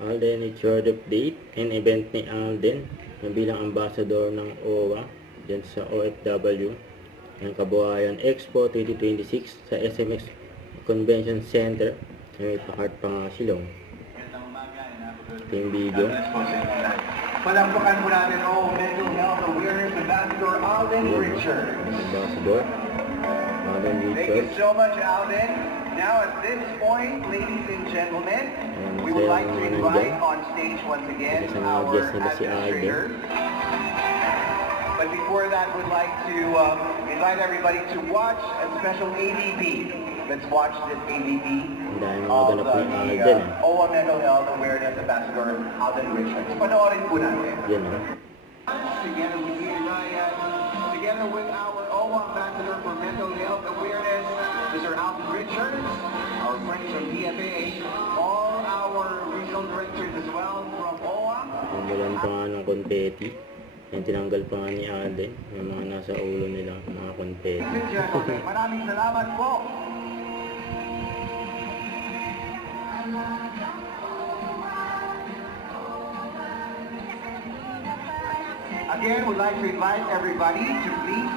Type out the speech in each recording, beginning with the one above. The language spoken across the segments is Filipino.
Alden, it's your update and event ni Alden na bilang ambassador ng OWA dyan sa OFW ng Kabuhayan Expo 2026 sa SMX Convention Center. May pa-heart pa nga silong. Ito yung video. Palampakan po natin Mental Health Awareness Ambassador Alden Richards. Ambassador Alden Thank you Richards. so much, Alden. Now at this point, ladies and gentlemen, we would like to invite on stage once again our administrator. But before that, we'd like to invite everybody to watch a special AVP. Let's watch this AVP of the OWA Mental Health Awareness Ambassador Alden Richards. Panoorin po natin. Yan o. Together with me, Ryan, together with our OWA Ambassador for Mental Health Awareness, Mr. Alden Richards, our friends from DFA, all our regional directors as well from OWA. Umulan pa nga ng konfeti. Yan, tinanggal pa nga ni Alden. Yung mga nasa ulo nila, mga konfeti. Ladies and gentlemen, maraming salamat po. Again, we'd like to invite everybody to please.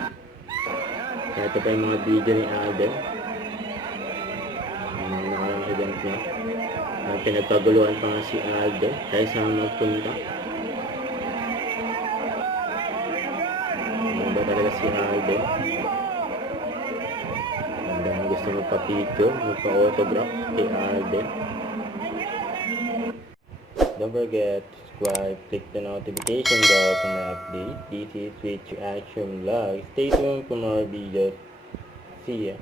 Ito pa yung mga video ni Alden. Ang nakarang event niya. Pinagpaguluhan pa nga si Alden dahil saan magpunta. Ano ba talaga si Alden? Ang gusto magpa-picture, magpa-autograph kay Alden. Don't forget to subscribe, click the notification bell for my update. This is Switch Action Vlog. Stay tuned for more videos. See ya.